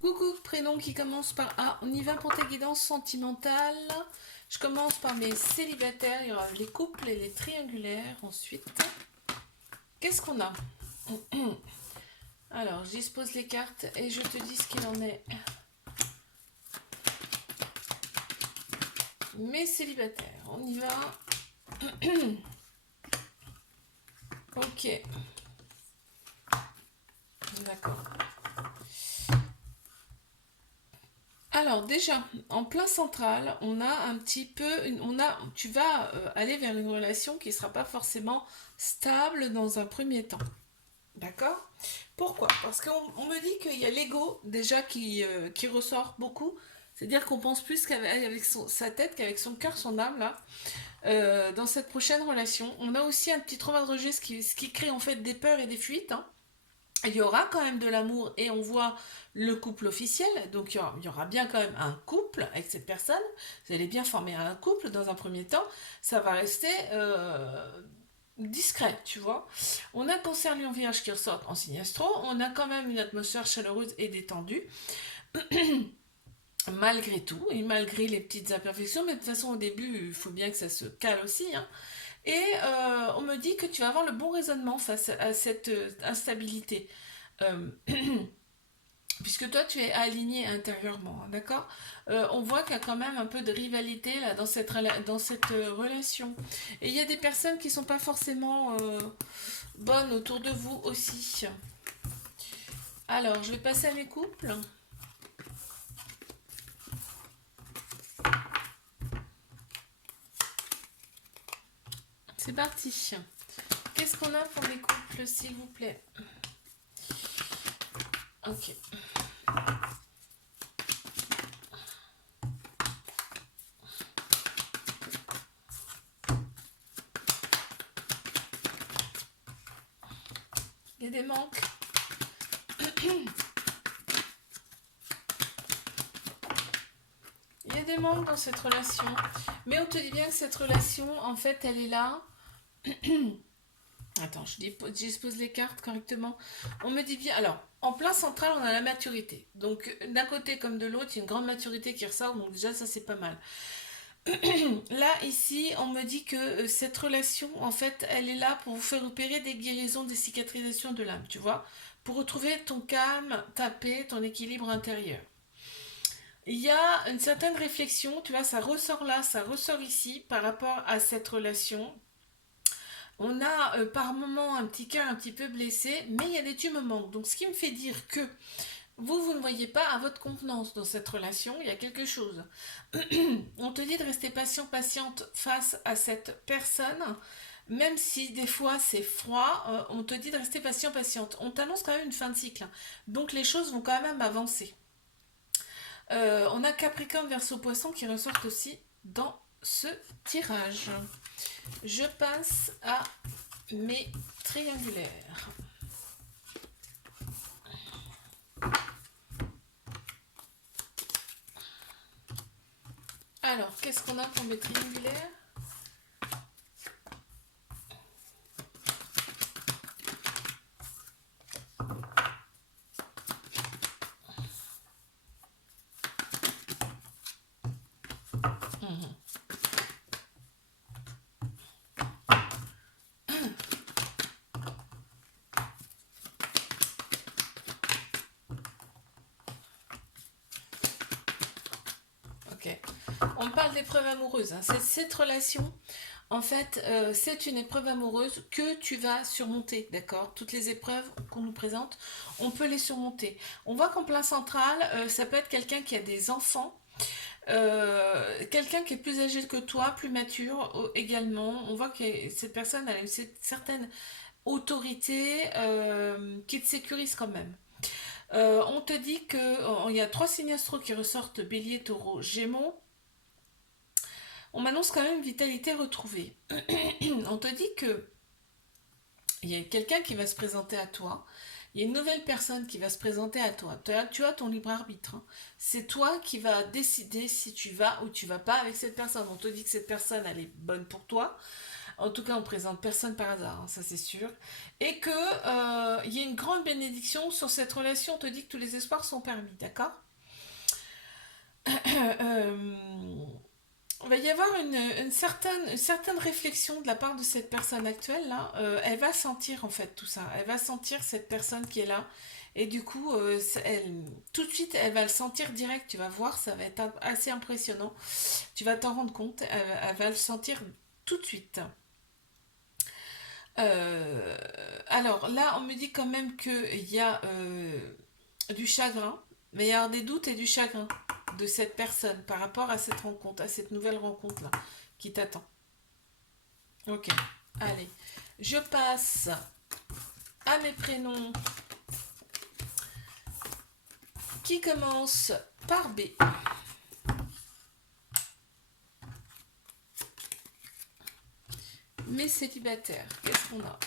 Coucou, prénom qui commence par A. On y va pour ta guidance sentimentale. Je commence par mes célibataires. Il y aura les couples et les triangulaires ensuite. Qu'est-ce qu'on a? Alors, je dispose les cartes et je te dis ce qu'il en est. Mes célibataires, on y va. Ok, d'accord. Alors déjà, en plein central, on a un petit peu, tu vas aller vers une relation qui ne sera pas forcément stable dans un premier temps. D'accord? Pourquoi? Parce qu'on me dit qu'il y a l'ego déjà qui ressort beaucoup. C'est-à-dire qu'on pense plus qu'avec sa tête qu'avec son cœur, son âme, là, dans cette prochaine relation. On a aussi un petit trauma de rejet, ce qui crée en fait des peurs et des fuites, hein. Il y aura quand même de l'amour et on voit le couple officiel, donc il y aura bien quand même un couple avec cette personne. Vous allez bien former un couple dans un premier temps. Ça va rester discret, tu vois. On a Cancer Lion Vierge qui ressort en signe astro. On a quand même une atmosphère chaleureuse et détendue, malgré tout, et malgré les petites imperfections. Mais de toute façon, au début, il faut bien que ça se cale aussi, hein. Et on me dit que tu vas avoir le bon raisonnement face à cette instabilité. Euh, Puisque toi, tu es aligné intérieurement, hein, d'accord. On voit qu'il y a quand même un peu de rivalité là, dans cette relation. Et il y a des personnes qui ne sont pas forcément bonnes autour de vous aussi. Alors, je vais passer à mes couples. C'est parti. Qu'est-ce qu'on a pour mes couples, s'il vous plaît? Ok. Il y a des manques. Il y a des manques dans cette relation. Mais on te dit bien que cette relation, en fait, elle est là. Attends, je dispose les cartes correctement. On me dit bien. Alors, en plein central, on a la maturité. Donc, d'un côté comme de l'autre, il y a une grande maturité qui ressort. Donc, déjà, ça, c'est pas mal. Là, ici, on me dit que cette relation, en fait, elle est là pour vous faire opérer des guérisons, des cicatrisations de l'âme, tu vois, pour retrouver ton calme, ta paix, ton équilibre intérieur. Il y a une certaine réflexion, tu vois, ça ressort là, ça ressort ici par rapport à cette relation. On a par moment un petit cœur un petit peu blessé, mais il y a des tu me manques. Donc, ce qui me fait dire que vous ne voyez pas à votre convenance dans cette relation, il y a quelque chose. On te dit de rester patient, patiente face à cette personne, même si des fois c'est froid, on te dit de rester patient, patiente. On t'annonce quand même une fin de cycle, hein. Donc les choses vont quand même avancer. On a Capricorne, Verseau, Poisson qui ressortent aussi dans ce tirage. Je passe à mes triangulaires. Alors, qu'est-ce qu'on a pour mes triangulaires? Mhm. Ok. On parle d'épreuve amoureuse, hein. Cette relation, en fait, c'est une épreuve amoureuse que tu vas surmonter, d'accord? Toutes les épreuves qu'on nous présente, on peut les surmonter. On voit qu'en plein central, ça peut être quelqu'un qui a des enfants, quelqu'un qui est plus âgé que toi, plus mature également. On voit que cette personne a une certaine autorité qui te sécurise quand même. On te dit qu'il y a trois signes astro qui ressortent, Bélier, Taureau, Gémeaux. On m'annonce quand même une vitalité retrouvée. On te dit que il y a quelqu'un qui va se présenter à toi. Il y a une nouvelle personne qui va se présenter à toi. Tu as ton libre arbitre, hein. C'est toi qui vas décider si tu vas ou tu vas pas avec cette personne. On te dit que cette personne, elle est bonne pour toi. En tout cas, on présente personne par hasard, hein, ça c'est sûr. Et que il y a une grande bénédiction sur cette relation. On te dit que tous les espoirs sont permis, d'accord? Euh, il va y avoir une certaine réflexion de la part de cette personne actuelle là. Elle va sentir en fait tout ça. Elle va sentir cette personne qui est là. Et du coup, tout de suite, elle va le sentir direct. Tu vas voir, ça va être assez impressionnant. Tu vas t'en rendre compte. Elle va le sentir tout de suite. Euh, alors là, on me dit quand même qu'il y a du chagrin, mais il y a des doutes et du chagrin de cette personne par rapport à cette rencontre, à cette nouvelle rencontre-là qui t'attend. Ok, allez, je passe à mes prénoms qui commencent par B. Mes célibataires, qu'est-ce qu'on a?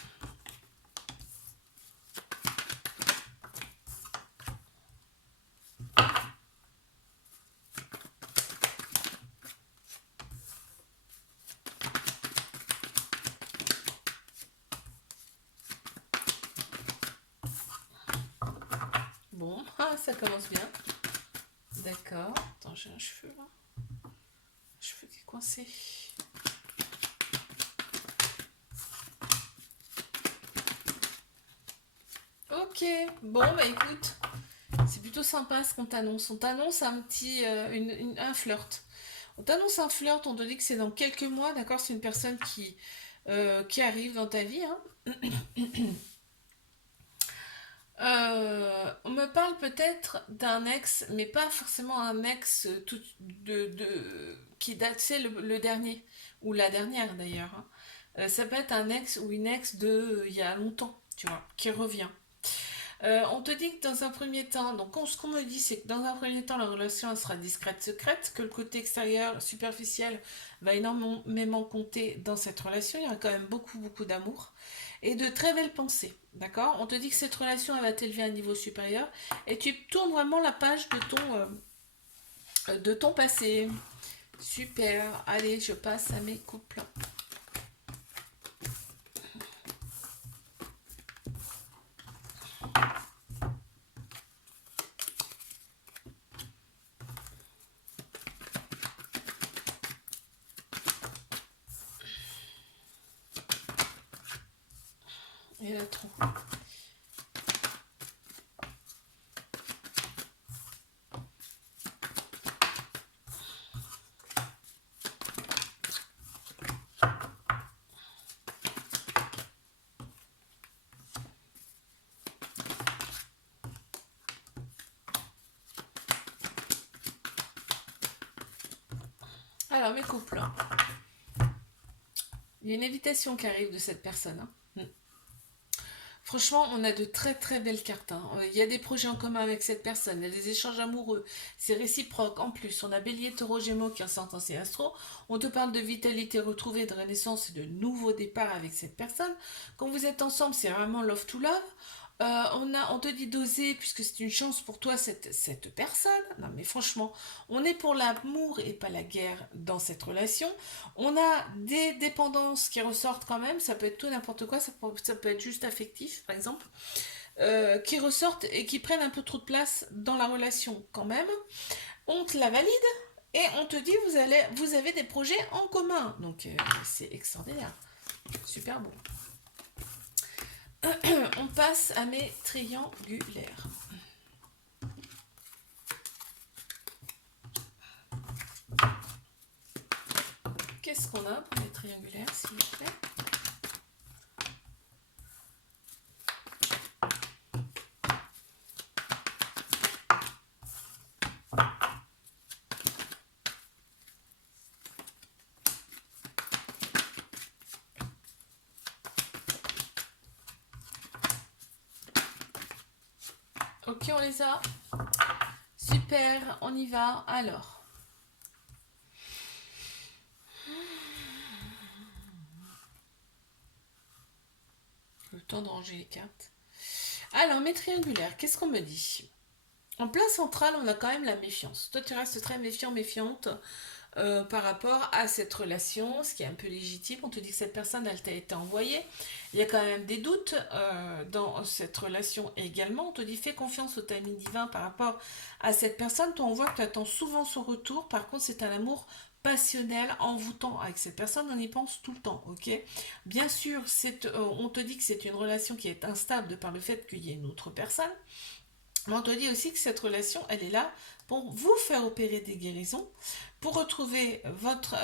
Bon, ça commence bien. D'accord. Attends, j'ai un cheveu là. Un cheveu qui est coincé. Ok, bon bah écoute, c'est plutôt sympa ce qu'on t'annonce. On t'annonce un petit, un flirt. On t'annonce un flirt, on te dit que c'est dans quelques mois, d'accord? C'est une personne qui arrive dans ta vie, hein. On me parle peut-être d'un ex, mais pas forcément un ex qui date, c'est le dernier, ou la dernière d'ailleurs, hein. Ça peut être un ex ou une ex de il y a longtemps, tu vois, qui revient. On te dit que dans un premier temps, donc ce qu'on me dit, c'est que dans un premier temps, la relation elle sera discrète, secrète, que le côté extérieur, superficiel, va énormément compter dans cette relation. Il y aura quand même beaucoup, beaucoup d'amour et de très belles pensées. D'accord? On te dit que cette relation, elle va t'élever à un niveau supérieur et tu tournes vraiment la page de ton passé. Super. Allez, je passe à mes couples. Et là, trop. Alors, mes couples. Il y a une invitation qui arrive de cette personne, hein. Franchement, on a de très très belles cartes, hein. Il y a des projets en commun avec cette personne, il y a des échanges amoureux, c'est réciproque. En plus, on a Bélier, Taureau, Gémeaux qui ressortent en ces astro. On te parle de vitalité retrouvée, de renaissance et de nouveaux départs avec cette personne. Quand vous êtes ensemble, c'est vraiment love to love. On te dit d'oser puisque c'est une chance pour toi cette personne. Non mais franchement, on est pour l'amour et pas la guerre dans cette relation. On a des dépendances qui ressortent quand même. Ça peut être tout n'importe quoi. Ça peut être juste affectif par exemple. Qui ressortent et qui prennent un peu trop de place dans la relation quand même. On te la valide et on te dit vous avez des projets en commun. Donc c'est extraordinaire. Super bon. On passe à mes triangulaires. Qu'est-ce qu'on a pour les triangulaires, s'il vous plaît? Ok, on les a. Super, on y va. Alors. Le temps de ranger les cartes. Alors, mes triangulaires, qu'est-ce qu'on me dit? En plein central, on a quand même la méfiance. Toi, tu restes très méfiant, méfiante. par rapport à cette relation, ce qui est un peu légitime. On te dit que cette personne, elle t'a été envoyée. Il y a quand même des doutes dans cette relation également. On te dit fais confiance au timing divin par rapport à cette personne. Toi, on voit que tu attends souvent son retour. Par contre, c'est un amour passionnel, envoûtant avec cette personne, on y pense tout le temps, ok? Bien sûr, on te dit que c'est une relation qui est instable de par le fait qu'il y ait une autre personne, mais on te dit aussi que cette relation, elle est là pour vous faire opérer des guérisons, pour retrouver votre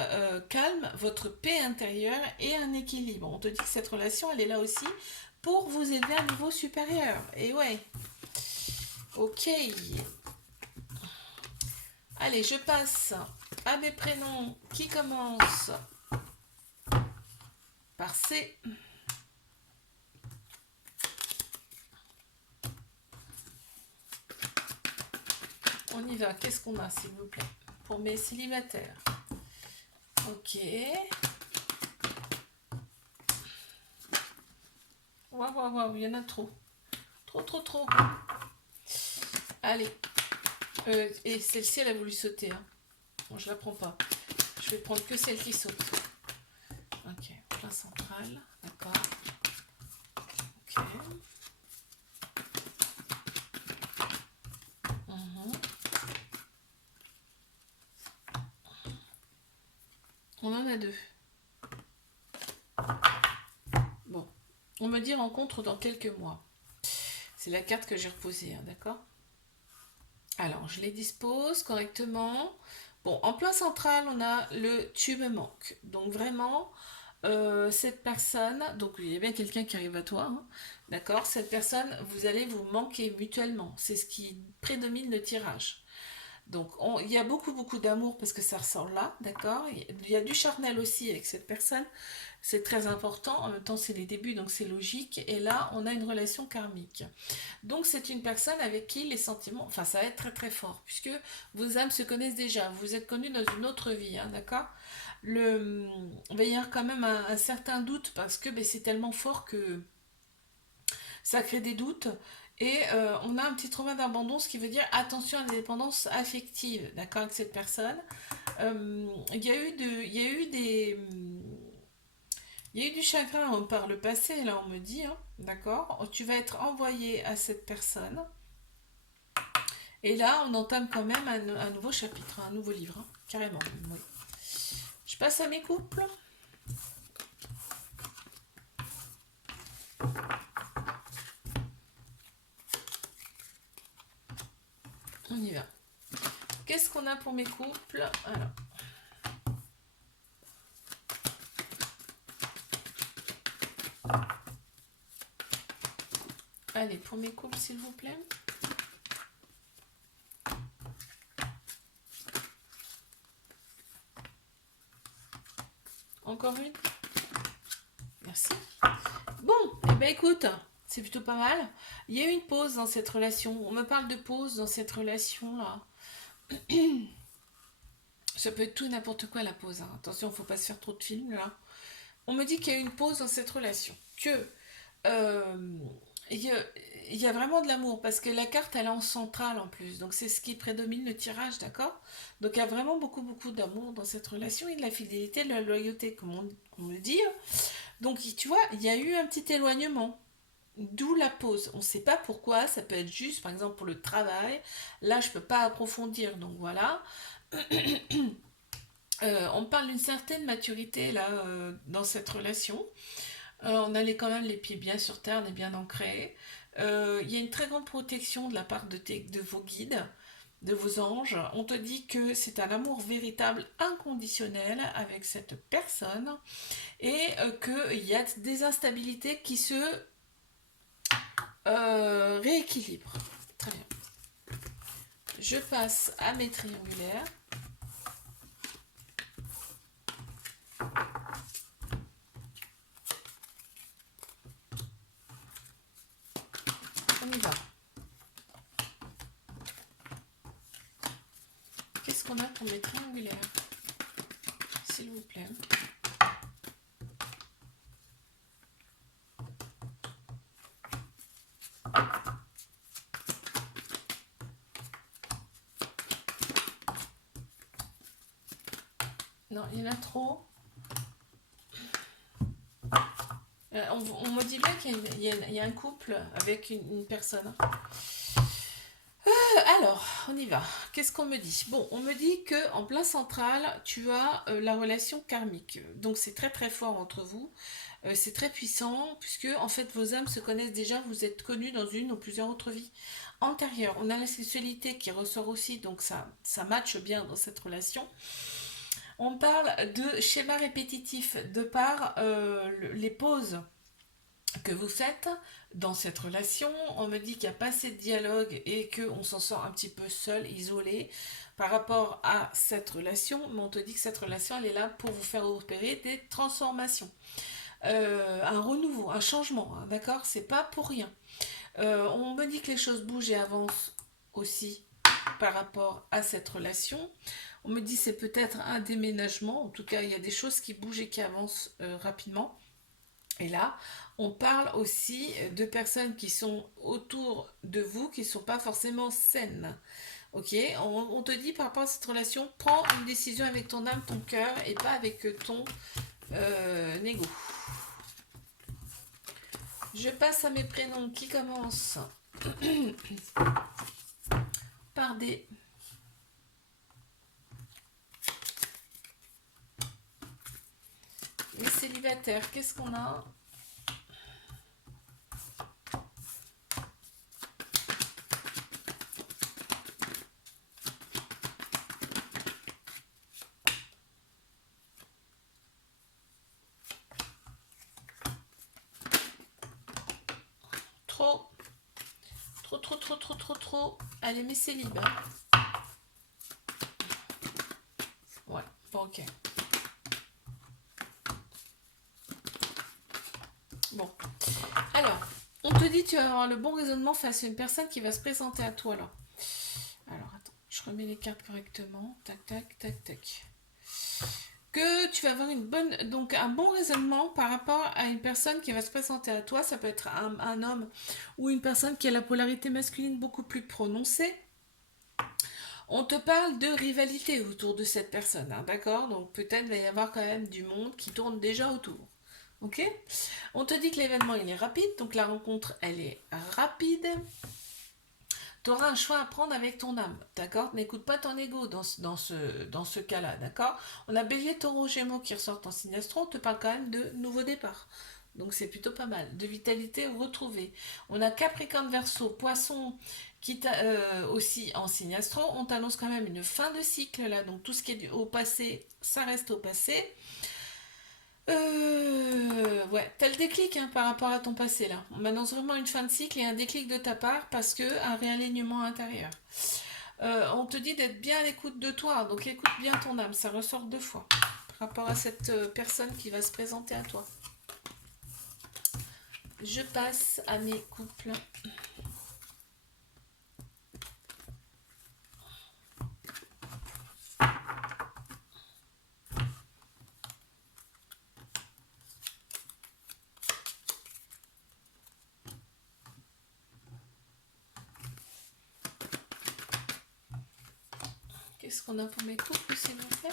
calme, votre paix intérieure et un équilibre. On te dit que cette relation, elle est là aussi pour vous élever à un niveau supérieur. Et ouais, ok. Allez, je passe à mes prénoms qui commencent par C. On y va. Qu'est-ce qu'on a, s'il vous plaît? Pour mes célibataires. Ok. Waouh, waouh, waouh, il y en a trop. Trop, trop, trop. Allez. Et celle-ci, elle a voulu sauter. Hein. Bon, je la prends pas. Je vais prendre que celle qui saute. Ok. Plein central. D'accord. Ok. Mhm. On en a deux. Bon. On me dit rencontre dans quelques mois. C'est la carte que j'ai reposée, hein, d'accord? Alors, je les dispose correctement. Bon, en plein central, on a le tu me manques. Donc vraiment, cette personne, donc il y a bien quelqu'un qui arrive à toi, hein, d'accord? Cette personne, vous allez vous manquer mutuellement. C'est ce qui prédomine le tirage. Donc, il y a beaucoup, beaucoup d'amour parce que ça ressort là, d'accord? Il y a du charnel aussi avec cette personne. C'est très important. En même temps, c'est les débuts, donc c'est logique. Et là, on a une relation karmique. Donc, c'est une personne avec qui les sentiments, enfin, ça va être très, très fort puisque vos âmes se connaissent déjà. Vous êtes connus dans une autre vie, hein, d'accord? Il va y avoir quand même un certain doute parce que ben, c'est tellement fort que ça crée des doutes. Et on a un petit trauma d'abandon, ce qui veut dire attention à la dépendance affective, d'accord, avec cette personne. Il y a eu il y a eu il y a eu du chagrin par le passé, là on me dit, hein, d'accord. Tu vas être envoyé à cette personne. Et là, on entame quand même un nouveau chapitre, un nouveau livre, hein, carrément. Oui. Je passe à mes couples. On y va. Qu'est-ce qu'on a pour mes couples? Alors, allez, pour mes couples, s'il vous plaît. Encore une. Merci. Bon, eh ben écoute, c'est plutôt pas mal. Il y a eu une pause dans cette relation. On me parle de pause dans cette relation-là. Ça peut être tout et n'importe quoi la pause, hein. Attention, faut pas se faire trop de films là. On me dit qu'il y a eu une pause dans cette relation. Que euh, il y a, il y a vraiment de l'amour parce que la carte elle est en centrale en plus. Donc c'est ce qui prédomine le tirage, d'accord? Donc il y a vraiment beaucoup beaucoup d'amour dans cette relation et de la fidélité, de la loyauté, comme on me dit. Donc tu vois, il y a eu un petit éloignement. D'où la pause. On ne sait pas pourquoi, ça peut être juste, par exemple, pour le travail. Là, je ne peux pas approfondir, donc voilà. On parle d'une certaine maturité là dans cette relation. On a quand même les pieds bien sur terre, on est bien ancré. Il y a une très grande protection de la part de vos guides, de vos anges. On te dit que c'est un amour véritable, inconditionnel avec cette personne et qu'il y a des instabilités qui se rééquilibrent. Très bien. Je passe à mes triangulaires. On y va. Qu'est-ce qu'on a pour mes triangulaires? S'il vous plaît. Non, il y en a trop. On me dit bien qu'il y a un couple avec une personne. Alors, on y va. Qu'est-ce qu'on me dit? Bon, on me dit que en plein central, tu as la relation karmique. Donc c'est très très fort entre vous. C'est très puissant puisque en fait vos âmes se connaissent déjà. Vous êtes connus dans une ou plusieurs autres vies antérieures. On a la sexualité qui ressort aussi, donc ça matche bien dans cette relation. On parle de schéma répétitif de par les pauses que vous faites dans cette relation. On me dit qu'il n'y a pas assez de dialogue et qu'on s'en sent un petit peu seul, isolé par rapport à cette relation, mais on te dit que cette relation, elle est là pour vous faire opérer des transformations. Un renouveau, un changement, hein, d'accord? C'est pas pour rien. On me dit que les choses bougent et avancent aussi par rapport à cette relation. On me dit c'est peut-être un déménagement, en tout cas il y a des choses qui bougent et qui avancent rapidement. Et là, on parle aussi de personnes qui sont autour de vous, qui ne sont pas forcément saines. Ok, on te dit par rapport à cette relation, prends une décision avec ton âme, ton cœur, et pas avec ton négo. Je passe à mes prénoms qui commencent par des... Les célibataires, qu'est-ce qu'on a? Trop. Trop, trop, trop, trop, trop, trop. Allez, mes célibes. Ouais, bon, ok. Bon. Alors, on te dit que tu vas avoir le bon raisonnement face à une personne qui va se présenter à toi là. Alors, attends, je remets les cartes correctement. Tac, tac, tac, tac. Que tu vas avoir donc un bon raisonnement par rapport à une personne qui va se présenter à toi. Ça peut être un homme ou une personne qui a la polarité masculine beaucoup plus prononcée. On te parle de rivalité autour de cette personne, hein, d'accord? Donc peut-être va y avoir quand même du monde qui tourne déjà autour. Ok? On te dit que l'événement il est rapide, donc la rencontre elle est rapide. Tu auras un choix à prendre avec ton âme, d'accord? N'écoute pas ton ego dans ce cas-là, d'accord? On a Bélier, Taureau, Gémeaux qui ressortent en signe astro, on te parle quand même de nouveau départ. Donc c'est plutôt pas mal. De vitalité retrouvée. On a Capricorne, Verseau, Poisson qui aussi en signe astro. On t'annonce quand même une fin de cycle là. Donc tout ce qui est au passé, ça reste au passé. Ouais, t'as le déclic hein, par rapport à ton passé là. On m'annonce vraiment une fin de cycle et un déclic de ta part parce que un réalignement intérieur. On te dit d'être bien à l'écoute de toi, donc écoute bien ton âme, ça ressort deux fois par rapport à cette personne qui va se présenter à toi. Je passe à mes couples. Qu'est-ce qu'on a pour mes couples, s'il vous plaît?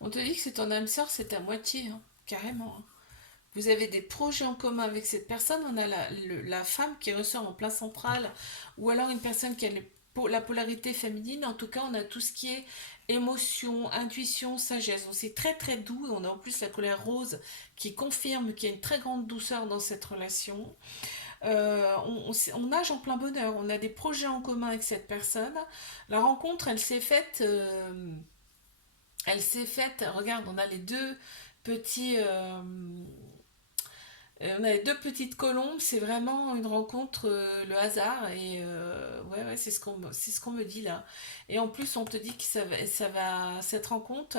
On te dit que c'est ton âme sœur, c'est à moitié, hein, carrément. Hein. Vous avez des projets en commun avec cette personne. On a la femme qui ressort en plein central, ou alors une personne qui a la polarité féminine. En tout cas, on a tout ce qui est émotion, intuition, sagesse. Donc c'est très très doux. Et on a en plus la couleur rose qui confirme qu'il y a une très grande douceur dans cette relation. On nage en plein bonheur. On a des projets en commun avec cette personne. La rencontre, elle s'est faite. Regarde, on a les deux petits. On a les deux petites colombes, c'est vraiment une rencontre, le hasard, et ouais, ouais, c'est ce qu'on me dit là. Et en plus, on te dit que cette rencontre,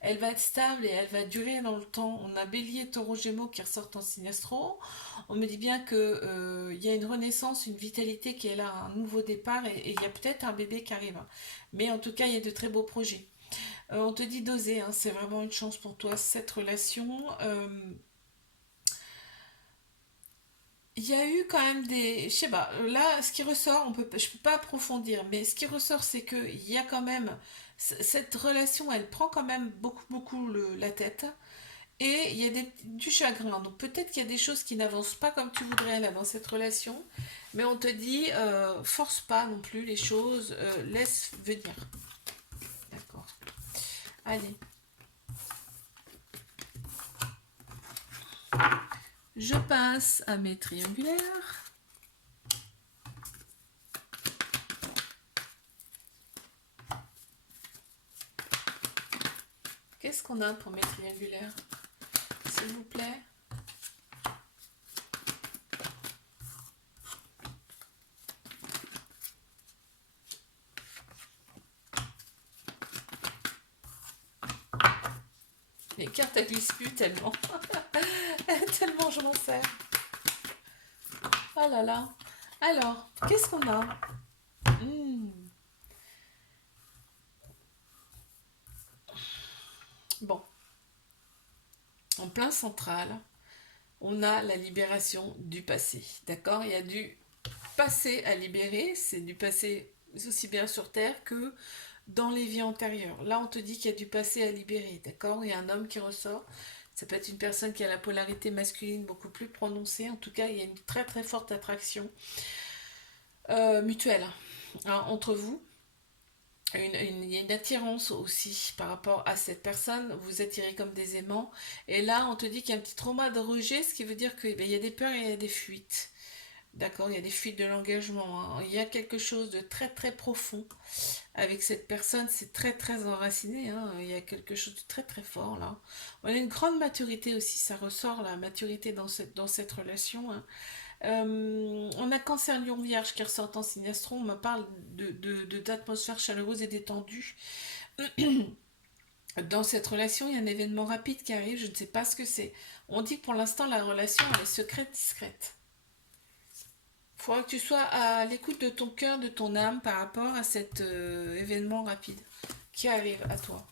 elle va être stable et elle va durer dans le temps. On a Bélier, Taureau, Gémeaux qui ressortent en signe astro. On me dit bien que il y a une renaissance, une vitalité qui est là, un nouveau départ et il y a peut-être un bébé qui arrive. Mais en tout cas, il y a de très beaux projets. On te dit d'oser, hein, c'est vraiment une chance pour toi cette relation. Il y a eu quand même des, je sais pas, là, ce qui ressort, je peux pas approfondir, mais ce qui ressort, c'est que il y a quand même cette relation, elle prend quand même beaucoup la tête, et il y a du chagrin. Donc peut-être qu'il y a des choses qui n'avancent pas comme tu voudrais là dans cette relation, mais on te dit, force pas non plus les choses, laisse venir. D'accord. Allez, je passe à mes triangulaires. Qu'est-ce qu'on a pour mes triangulaires, s'il vous plaît? Les cartes elles glissent plus tellement. Tellement je m'en sers. Oh là là. Alors, qu'est-ce qu'on a? Hmm. Bon, en plein central, on a la libération du passé. D'accord? Il y a du passé à libérer. C'est du passé aussi bien sur Terre que dans les vies antérieures. Là, on te dit qu'il y a du passé à libérer. D'accord? Il y a un homme qui ressort. Ça peut être une personne qui a la polarité masculine beaucoup plus prononcée. En tout cas, il y a une très forte attraction mutuelle, hein, entre vous. Il y a une attirance aussi par rapport à cette personne. Vous attirez comme des aimants. Et là, on te dit qu'il y a un petit trauma de rejet, ce qui veut dire qu'il y a des peurs et il y a des fuites. D'accord? Il y a des fuites de l'engagement, hein. Il y a quelque chose de très profond avec cette personne. C'est très enraciné, hein. Il y a quelque chose de très fort là. On a une grande maturité aussi. Ça ressort la maturité dans cette relation, hein. On a Cancer, Lion, Vierge qui ressortent en signe astro. On me parle d'atmosphère chaleureuse et détendue. Dans cette relation, il y a un événement rapide qui arrive. Je ne sais pas ce que c'est. On dit que pour l'instant, la relation elle est secrète, discrète. Il faudra que tu sois à l'écoute de ton cœur, de ton âme par rapport à cet événement rapide qui arrive à toi.